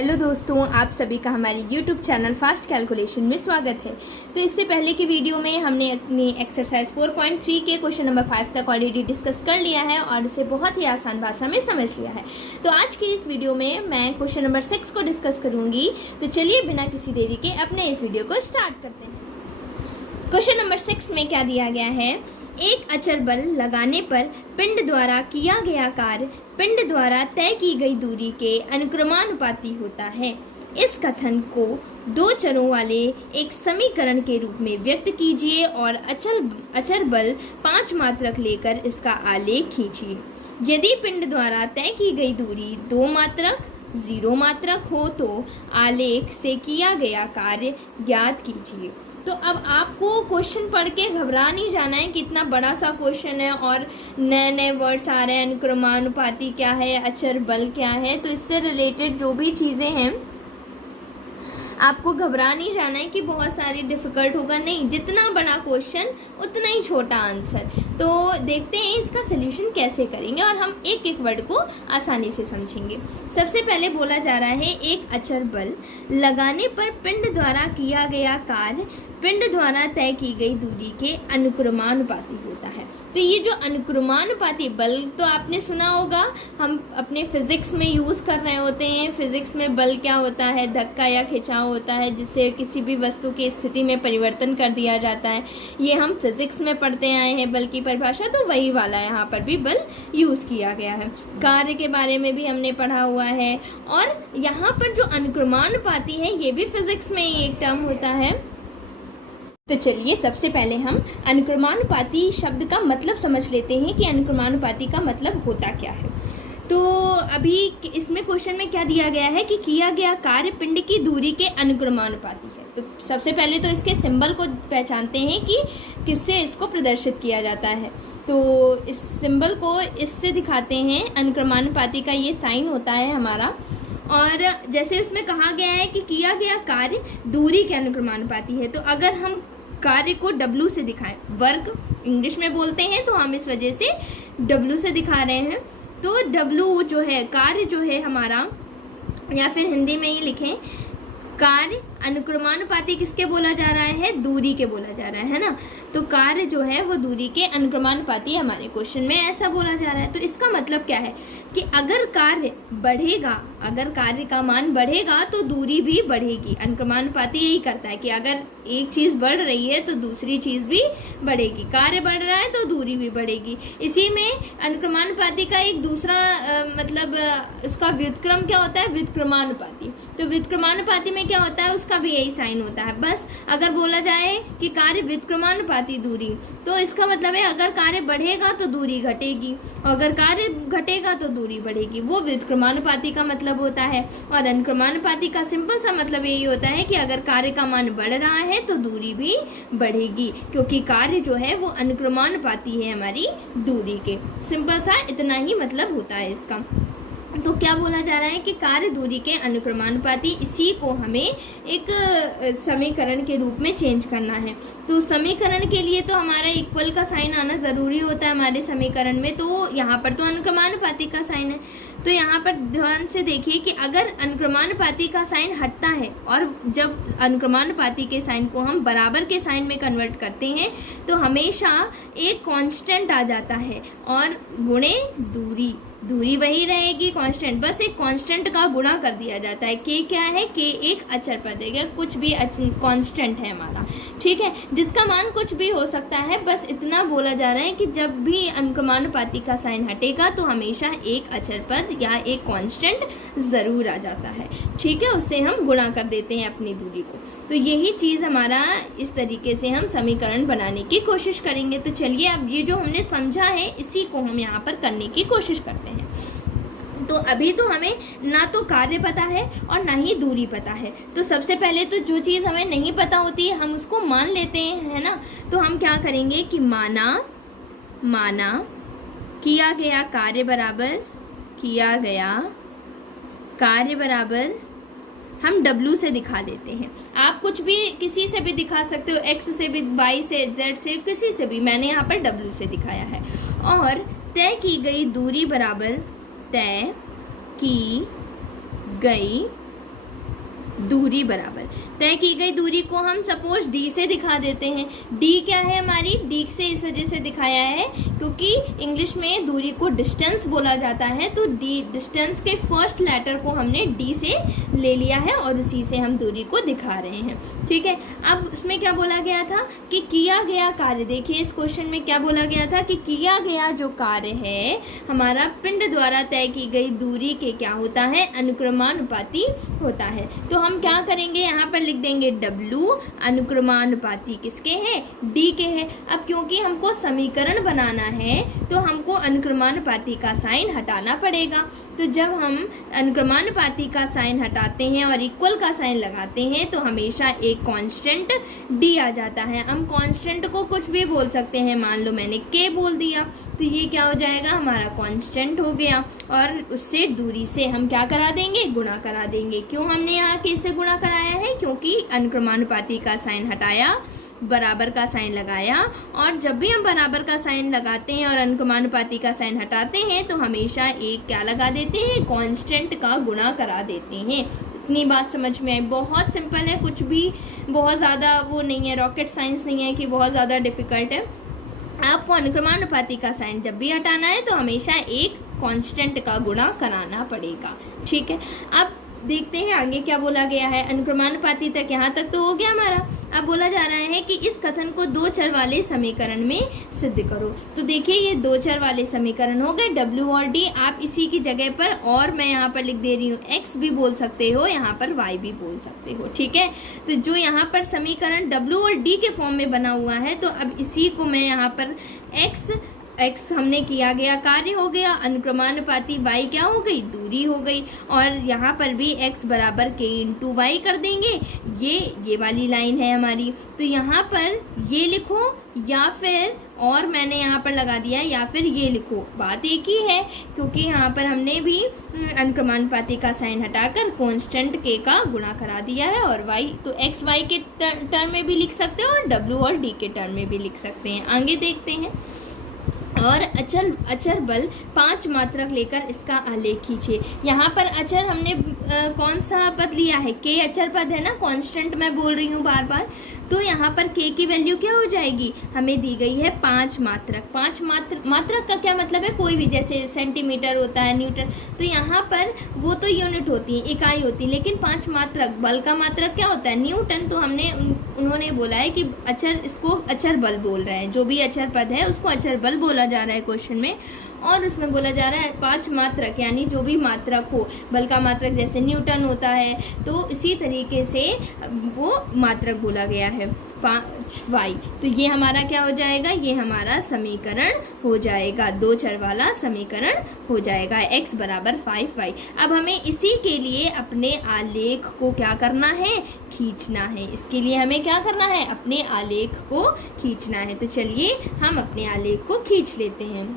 Hello दोस्तों, आप सभी का हमारे YouTube चैनल फास्ट कैलकुलेशन में स्वागत है। तो इससे पहले की वीडियो में हमने अपनी एक्सरसाइज 4.3 के क्वेश्चन नंबर 5 तक ऑलरेडी डिस्कस कर लिया है और इसे बहुत ही आसान भाषा में समझ लिया है। तो आज की इस वीडियो में मैं क्वेश्चन नंबर 6 को डिस्कस करूँगी। तो चलिए बिना किसी देरी के अपने इस वीडियो को स्टार्ट करते हैं। क्वेश्चन नंबर 6 में क्या दिया गया है, एक अचर बल लगाने पर पिंड द्वारा किया गया कार्य पिंड द्वारा तय की गई दूरी के अनुक्रमानुपाती होता है। इस कथन को दो चरों वाले एक समीकरण के रूप में व्यक्त कीजिए और अचर बल 5 मात्रक लेकर इसका आलेख खींचिए। यदि पिंड द्वारा तय की गई दूरी 2 मात्रक 0 मात्रक हो तो आलेख से किया गया कार्य ज्ञात कीजिए। तो अब आपको क्वेश्चन पढ़ के घबरा नहीं जाना है कि इतना बड़ा सा क्वेश्चन है और नए नए वर्ड्स आ रहे हैं, अनुक्रमानुपाती क्या है, अचर बल क्या है। तो इससे रिलेटेड जो भी चीज़ें हैं आपको घबरा नहीं जाना है कि बहुत सारी डिफ़िकल्ट होगा, नहीं, जितना बड़ा क्वेश्चन उतना ही छोटा आंसर। तो देखते हैं इसका सलूशन कैसे करेंगे और हम एक एक वर्ड को आसानी से समझेंगे। सबसे पहले बोला जा रहा है एक अचर बल लगाने पर पिंड द्वारा किया गया कार्य पिंड द्वारा तय की गई दूरी के अनुक्रमानुपाती होता है। तो ये जो अनुक्रमानुपाती बल तो आपने सुना होगा, हम अपने फिजिक्स में यूज़ कर रहे होते हैं। फिजिक्स में बल क्या होता है, धक्का या खिंचाव होता है जिससे किसी भी वस्तु की स्थिति में परिवर्तन कर दिया जाता है। ये हम फिजिक्स में पढ़ते आए हैं बल की परिभाषा, तो वही वाला यहाँ पर भी बल यूज़ किया गया है। कार्य के बारे में भी हमने पढ़ा हुआ है और यहाँ पर जो अनुक्रमानुपाती है ये भी फिजिक्स में ही एक टर्म होता है। तो चलिए सबसे पहले हम अनुक्रमानुपाती शब्द का मतलब समझ लेते हैं कि अनुक्रमानुपाती का मतलब होता क्या है। तो अभी इसमें क्वेश्चन में क्या दिया गया है कि किया गया कार्य पिंड की दूरी के अनुक्रमानुपाती है। तो सबसे पहले तो इसके सिंबल को पहचानते हैं कि किससे इसको प्रदर्शित किया जाता है। तो इस सिंबल को इससे दिखाते हैं, अनुक्रमानुपाती का ये साइन होता है हमारा। और जैसे उसमें कहा गया है कि किया गया कार्य दूरी के अनुक्रमानुपाती है, तो अगर हम कार्य को W से दिखाएं, वर्क इंग्लिश में बोलते हैं तो हम इस वजह से W से दिखा रहे हैं। तो W जो है कार्य जो है हमारा, या फिर हिंदी में ही लिखें, कार्य अनुक्रमानुपाती किसके बोला जा रहा है, दूरी के बोला जा रहा है ना। तो कार्य जो है वो दूरी के अनुक्रमानुपाती हमारे क्वेश्चन में ऐसा बोला जा रहा है। तो इसका मतलब क्या है कि अगर कार्य बढ़ेगा, अगर कार्य का मान बढ़ेगा तो दूरी भी बढ़ेगी। अनुक्रमानुपाती यही करता है कि अगर एक चीज़ बढ़ रही है तो दूसरी चीज़ भी बढ़ेगी। कार्य बढ़ रहा है तो दूरी भी बढ़ेगी। इसी में अनुक्रमानुपाती का एक दूसरा मतलब उसका व्युत्क्रम क्या होता है, व्युत्क्रमानुपाती। तो व्युत्क्रमानुपाती में क्या होता है, उसका भी यही साइन होता है। बस अगर बोला जाए कि कार्य व्युत्क्रमानुपाती दूरी, तो इसका मतलब है अगर कार्य बढ़ेगा तो दूरी घटेगी और अगर कार्य घटेगा तो दूरी बढ़ेगी। वो व्युत्क्रमानुपाती का मतलब होता है। और अनुक्रमानुपाती का सिंपल सा मतलब यही होता है कि अगर कार्य का मान बढ़ रहा है तो दूरी भी बढ़ेगी, क्योंकि कार्य जो है वो अनुक्रमानुपाती है हमारी दूरी के। सिंपल सा इतना ही मतलब होता है इसका। तो क्या बोला जा रहा है कि कार्य दूरी के अनुक्रमानुपाती, इसी को हमें एक समीकरण के रूप में चेंज करना है। तो समीकरण के लिए तो हमारा इक्वल का साइन आना ज़रूरी होता है हमारे समीकरण में। तो यहाँ पर तो अनुक्रमानुपाती का साइन है। तो यहाँ पर ध्यान से देखिए कि अगर अनुक्रमानुपाती का साइन हटता है और जब अनुक्रमानुपाती के साइन को हम बराबर के साइन में कन्वर्ट करते हैं तो हमेशा एक कांस्टेंट आ जाता है और गुणे दूरी, दूरी वही रहेगी कांस्टेंट, बस एक कांस्टेंट का गुणा कर दिया जाता है। के क्या है, के एक अचर पद है, कुछ भी कांस्टेंट है हमारा, ठीक है, जिसका मान कुछ भी हो सकता है। बस इतना बोला जा रहा है कि जब भी अनुक्रमानुपाती का साइन हटेगा तो हमेशा एक अचर पद या एक कांस्टेंट ज़रूर आ जाता है, ठीक है, उससे हम गुणा कर देते हैं अपनी दूरी को। तो यही चीज़ हमारा इस तरीके से हम समीकरण बनाने की कोशिश करेंगे। तो चलिए अब ये जो हमने समझा है इसी को हम यहाँ पर करने की कोशिश करते हैं। तो अभी तो हमें ना तो कार्य पता है और ना ही दूरी पता है। तो सबसे पहले तो जो चीज़ हमें नहीं पता होती है हम उसको मान लेते हैं, है ना। तो हम क्या करेंगे कि माना किया गया कार्य बराबर हम W से दिखा देते हैं। आप कुछ भी किसी से भी दिखा सकते हो, X से भी, Y से, Z से, किसी से भी। मैंने यहाँ पर W से दिखाया है। और तय की गई दूरी बराबर तय की गई दूरी बराबर तय की गई दूरी को हम सपोज डी से दिखा देते हैं। डी क्या है हमारी, डी से इस वजह से दिखाया है क्योंकि इंग्लिश में दूरी को डिस्टेंस बोला जाता है, तो डी डिस्टेंस के फर्स्ट लेटर को हमने डी से ले लिया है और उसी से हम दूरी को दिखा रहे हैं। ठीक है, अब उसमें क्या बोला गया था कि किया गया कार्य, देखिए इस क्वेश्चन में क्या बोला गया था कि किया गया जो कार्य है हमारा पिंड द्वारा तय की गई दूरी के क्या होता है, अनुक्रमानुपाती होता है। तो हम क्या करेंगे, यहाँ पर लिख देंगे W, अनुक्रमानुपाती किसके हैं, D के हैं। अब क्योंकि हमको समीकरण बनाना है तो हमको अनुक्रमानुपाती का साइन हटाना पड़ेगा। तो जब हम अनुक्रमानुपाती का साइन हटाते हैं और इक्वल का साइन लगाते हैं तो हमेशा एक कांस्टेंट D आ जाता है। हम कांस्टेंट को कुछ भी बोल सकते हैं, मान लो मैंने K बोल दिया तो ये क्या हो जाएगा, हमारा कांस्टेंट हो गया और उससे दूरी से हम क्या करा देंगे, गुणा करा देंगे। क्यों हमने यहाँ K से गुणा कराया है, क्योंकि अनुक्रमानुपाती का साइन हटाया, बराबर का साइन लगाया, और जब भी हम बराबर का साइन लगाते हैं और अनुक्रमानुपाती का साइन हटाते हैं तो हमेशा एक क्या लगा देते हैं, कांस्टेंट का गुणा करा देते हैं। इतनी बात समझ में आई, बहुत सिंपल है, कुछ भी बहुत ज़्यादा वो नहीं है, रॉकेट साइंस नहीं है कि बहुत ज़्यादा डिफ़िकल्ट है। आपको अनुक्रमानुपाती का साइन जब भी हटाना है तो हमेशा एक कांस्टेंट का गुणा कराना पड़ेगा। ठीक है, अब देखते हैं आगे क्या बोला गया है। अनुक्रमानुपाती तक यहाँ तक तो हो गया हमारा। अब बोला जा रहा है कि इस कथन को दो चर वाले समीकरण में सिद्ध करो। तो देखिए ये दो चर वाले समीकरण हो गए W और D। आप इसी की जगह पर और मैं यहाँ पर लिख दे रही हूँ X भी बोल सकते हो, यहाँ पर Y भी बोल सकते हो। ठीक है, तो जो यहाँ पर समीकरण W और D के फॉर्म में बना हुआ है तो अब इसी को मैं यहाँ पर x हमने किया गया कार्य हो गया, अनुक्रमानुपाती y क्या हो गई, दूरी हो गई, और यहाँ पर भी x बराबर k इंटू वाई कर देंगे। ये वाली लाइन है हमारी, तो यहाँ पर ये लिखो या फिर और मैंने यहाँ पर लगा दिया या फिर ये लिखो, बात एक ही है क्योंकि यहाँ पर हमने भी अनुक्रमानुपाती का साइन हटाकर कांस्टेंट k का गुणा करा दिया है। और y तो x y के टर्म में भी लिख सकते हो और w और d के टर्म में भी लिख सकते हैं। आगे देखते हैं। और अचर बल 5 मात्रक लेकर इसका आलेख खींचे। यहाँ पर अचर हमने कौन सा पद लिया है, k अचर पद है ना, कांस्टेंट मैं बोल रही हूँ बार बार। तो यहाँ पर k की वैल्यू क्या हो जाएगी, हमें दी गई है 5 मात्रक। 5 मात्रक का क्या मतलब है, कोई भी, जैसे सेंटीमीटर होता है, न्यूटन, तो यहाँ पर वो तो यूनिट होती है, इकाई होती है, लेकिन 5 मात्रक, बल का मात्रक क्या होता है, न्यूटन। तो हमने उन्होंने बोला है कि अचर, इसको अचर बल बोल रहे हैं, जो भी अचर पद है उसको अचर बल बोला जा रहा है क्वेश्चन में। और उसमें बोला जा रहा है 5 मात्रक, यानी जो भी मात्रक हो, बल का मात्रक जैसे न्यूटन होता है तो इसी तरीके से वो मात्रक बोला गया है 5y। तो ये हमारा क्या हो जाएगा, ये हमारा समीकरण हो जाएगा, दो चर वाला समीकरण हो जाएगा, x बराबर 5y। अब हमें इसी के लिए अपने आलेख को क्या करना है, खींचना है। इसके लिए हमें क्या करना है, अपने आलेख को खींचना है। तो चलिए हम अपने आलेख को खींच लेते हैं।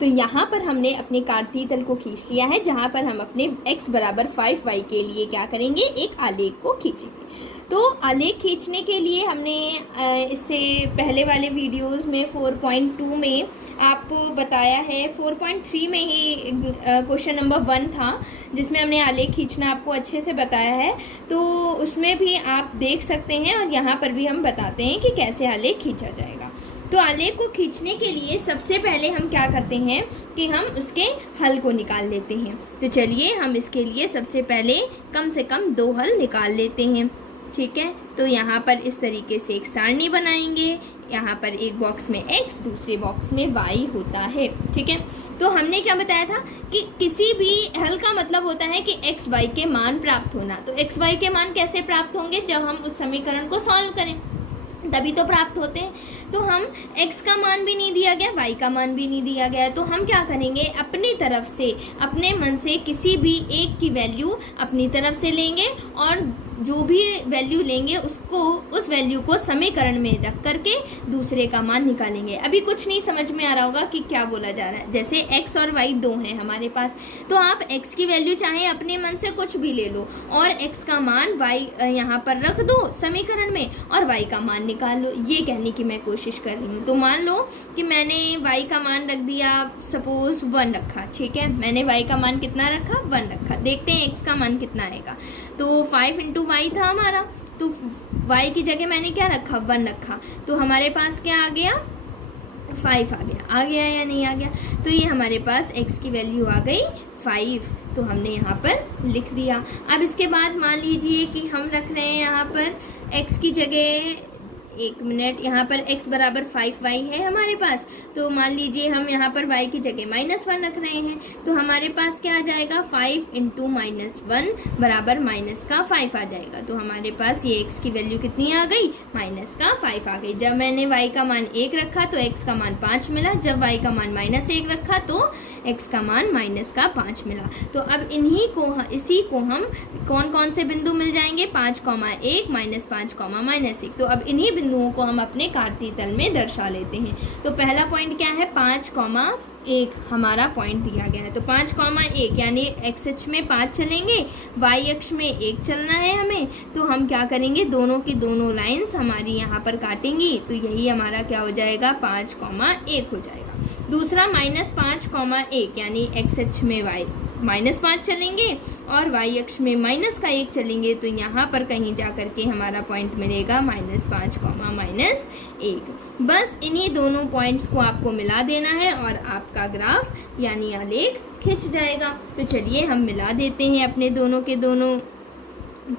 तो यहाँ पर हमने अपने कार्तीय तल को खींच लिया है, जहाँ पर हम अपने x बराबर 5y के लिए क्या करेंगे, एक आलेख को खींचेंगे। तो आलेख खींचने के लिए हमने इससे पहले वाले वीडियोस में 4.2 में आपको बताया है, 4.3 में ही क्वेश्चन नंबर 1 था जिसमें हमने आलेख खींचना आपको अच्छे से बताया है, तो उसमें भी आप देख सकते हैं और यहाँ पर भी हम बताते हैं कि कैसे आलेख खींचा जाएगा। तो आलेख को खींचने के लिए सबसे पहले हम क्या करते हैं कि हम उसके हल को निकाल लेते हैं। तो चलिए हम इसके लिए सबसे पहले कम से कम 2 हल निकाल लेते हैं। ठीक है, तो यहाँ पर इस तरीके से एक सारणी बनाएंगे, यहाँ पर एक बॉक्स में x, दूसरे बॉक्स में y होता है। ठीक है, तो हमने क्या बताया था कि किसी भी हल का मतलब होता है कि x y के मान प्राप्त होना। तो x y के मान कैसे प्राप्त होंगे, जब हम उस समीकरण को सॉल्व करें तभी तो प्राप्त होते हैं। तो हम x का मान भी नहीं दिया गया, y का मान भी नहीं दिया गया, तो हम क्या करेंगे, अपनी तरफ से, अपने मन से किसी भी एक की वैल्यू अपनी तरफ से लेंगे और जो भी वैल्यू लेंगे उसको, उस वैल्यू को समीकरण में रख करके दूसरे का मान निकालेंगे। अभी कुछ नहीं समझ में आ रहा होगा कि क्या बोला जा रहा है। जैसे x और y 2 हैं हमारे पास, तो आप x की वैल्यू चाहे अपने मन से कुछ भी ले लो और x का मान y यहाँ पर रख दो समीकरण में और y का मान निकाल लो। ये कहने की मैं कोशिश कोशिश कर रही हूँ। तो मान लो कि मैंने y का मान रख दिया सपोज 1 रखा, ठीक है, मैंने y का मान कितना रखा 1 रखा। देखते हैं x का मान कितना आएगा। तो 5 × y था हमारा, तो y की जगह मैंने क्या रखा 1 रखा, तो हमारे पास क्या आ गया 5 आ गया या नहीं आ गया। तो ये हमारे पास x की वैल्यू आ गई 5, तो हमने यहाँ पर लिख दिया। अब इसके बाद मान लीजिए कि हम रख रहे हैं यहाँ पर x की जगह, एक मिनट, यहाँ पर x बराबर 5y है हमारे पास, तो मान लीजिए हम यहाँ पर y की जगह -1 रख रहे हैं, तो हमारे पास क्या आ जाएगा 5 × -1 बराबर -5 आ जाएगा। तो हमारे पास ये x की वैल्यू कितनी आ गई -5 आ गई। जब मैंने y का मान 1 रखा तो x का मान 5 मिला, जब y का मान -1 रखा तो x का मान -5 मिला। तो अब इसी को हम कौन कौन से बिंदु मिल जाएंगे 5, 1 -5, -1। तो अब इन्हीं बिंदुओं को हम अपने कार्तीय तल में दर्शा लेते हैं। तो पहला पॉइंट क्या है 5, 1 हमारा पॉइंट दिया गया है। तो 5, 1 यानी x अक्ष में 5 चलेंगे, y अक्ष में 1 चलना है हमें। तो हम क्या करेंगे, दोनों की दोनों लाइंस हमारी यहाँ पर काटेंगी, तो यही हमारा क्या हो जाएगा 5, 1 हो जाएगा। दूसरा -5, 1 यानी x अक्ष में -5 चलेंगे और y अक्ष में -1 चलेंगे, तो यहाँ पर कहीं जा कर के हमारा पॉइंट मिलेगा -5, -1। बस इन्हीं दोनों पॉइंट्स को आपको मिला देना है और आपका ग्राफ यानी आलेख खिंच जाएगा। तो चलिए हम मिला देते हैं अपने दोनों के दोनों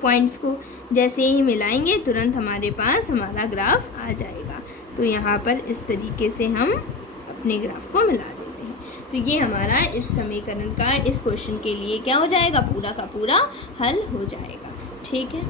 पॉइंट्स को। जैसे ही मिलाएंगे तुरंत हमारे पास हमारा ग्राफ आ जाएगा। तो यहाँ पर इस तरीके से हम अपने ग्राफ को मिला देते हैं। तो ये हमारा इस समीकरण का इस क्वेश्चन के लिए क्या हो जाएगा, पूरा का पूरा हल हो जाएगा। ठीक है,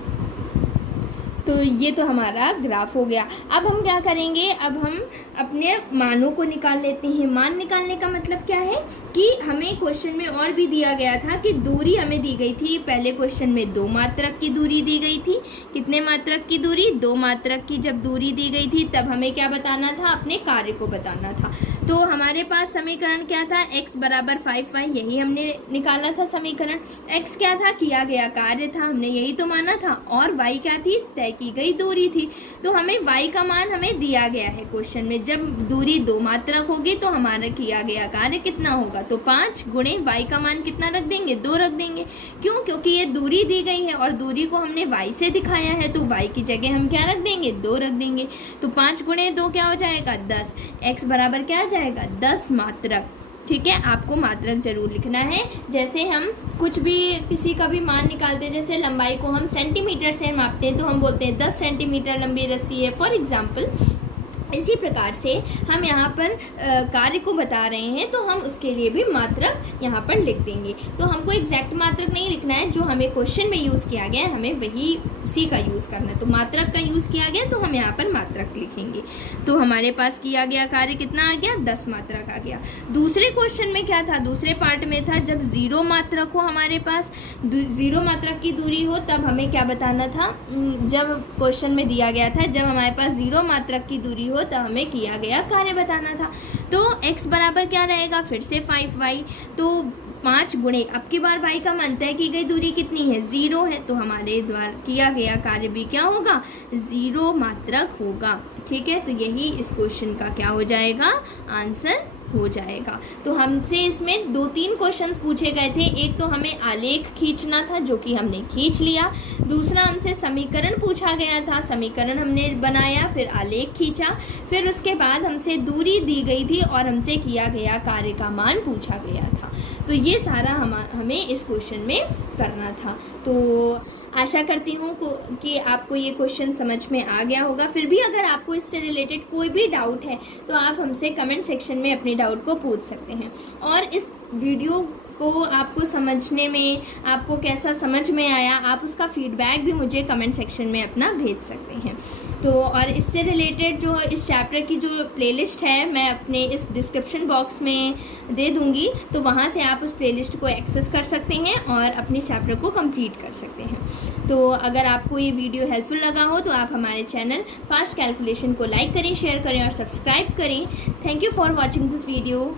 तो ये तो हमारा ग्राफ हो गया। अब हम क्या करेंगे, अब हम अपने मानों को निकाल लेते हैं। मान निकालने का मतलब क्या है कि हमें क्वेश्चन में और भी दिया गया था कि दूरी हमें दी गई थी। पहले क्वेश्चन में 2 मात्रक की दूरी दी गई थी। कितने मात्रक की दूरी, 2 मात्रक की जब दूरी दी गई थी तब हमें क्या बताना था, अपने कार्य को बताना था। तो हमारे पास समीकरण क्या था, x बराबर 5y, यही हमने निकाला था समीकरण। x क्या था, किया गया कार्य था, हमने यही तो माना था, और y क्या थी, तय की गई दूरी थी। तो हमें y का मान हमें दिया गया है क्वेश्चन में। जब दूरी 2 मात्रक होगी तो हमारा किया गया कार्य कितना होगा, तो 5 गुणे y का मान कितना रख देंगे, 2 रख देंगे। क्यों, क्योंकि ये दूरी दी गई है और दूरी को हमने y से दिखाया है, तो y की जगह हम क्या रख देंगे, 2 रख देंगे। तो 5 गुणे 2 क्या हो जाएगा, 10। x बराबर क्या आ जाएगा, 10 मात्रक। ठीक है, आपको मात्रक जरूर लिखना है। जैसे हम कुछ भी किसी का भी मान निकालते हैं, जैसे लंबाई को हम सेंटीमीटर से मापते हैं तो हम बोलते हैं 10 सेंटीमीटर लंबी रस्सी है, फॉर एग्जाम्पल। इसी प्रकार से हम यहाँ पर कार्य को बता रहे हैं तो हम उसके लिए भी मात्रक यहाँ पर लिख देंगे। तो हमको एग्जैक्ट मात्रक नहीं लिखना है, जो हमें क्वेश्चन में यूज़ किया गया है हमें वही उसी का यूज़ करना है। तो मात्रक का यूज़ किया गया तो हम यहाँ पर मात्रक लिखेंगे। तो हमारे पास किया गया कार्य कितना आ गया, 10 मात्रक आ गया। दूसरे क्वेश्चन में क्या था, दूसरे पार्ट में था जब 0 मात्रक हो, हमारे पास 0 मात्रक की दूरी हो, तब हमें क्या बताना था। जब क्वेश्चन में दिया गया था जब हमारे पास 0 मात्रक की दूरी हो तब हमें किया गया कार्य बताना था। तो x बराबर क्या रहेगा, फिर से 5y। तो 5 गुणे, अब की बार y का मान तय की गई दूरी कितनी है, 0 है, तो हमारे द्वारा किया गया कार्य भी क्या होगा, 0 मात्रक होगा। ठीक है, तो यही इस क्वेश्चन का क्या हो जाएगा, आंसर हो जाएगा। तो हमसे इसमें 2-3 क्वेश्चंस पूछे गए थे। एक तो हमें आलेख खींचना था जो कि हमने खींच लिया। दूसरा हमसे समीकरण पूछा गया था, समीकरण हमने बनाया, फिर आलेख खींचा, फिर उसके बाद हमसे दूरी दी गई थी और हमसे किया गया कार्य का मान पूछा गया था। तो ये सारा हमें इस क्वेश्चन में करना था। तो आशा करती हूँ कि आपको ये क्वेश्चन समझ में आ गया होगा। फिर भी अगर आपको इससे रिलेटेड कोई भी डाउट है तो आप हमसे कमेंट सेक्शन में अपने डाउट को पूछ सकते हैं। और इस वीडियो को आपको समझने में आपको कैसा समझ में आया, आप उसका फीडबैक भी मुझे कमेंट सेक्शन में अपना भेज सकते हैं। तो और इससे रिलेटेड जो इस चैप्टर की जो प्लेलिस्ट है मैं अपने इस डिस्क्रिप्शन बॉक्स में दे दूँगी, तो वहाँ से आप उस प्लेलिस्ट को एक्सेस कर सकते हैं और अपने चैप्टर को कंप्लीट कर सकते हैं। तो अगर आपको ये वीडियो हेल्पफुल लगा हो तो आप हमारे चैनल फास्ट कैलकुलेशन को लाइक करें, शेयर करें और सब्सक्राइब करें। Thank you for watching this video.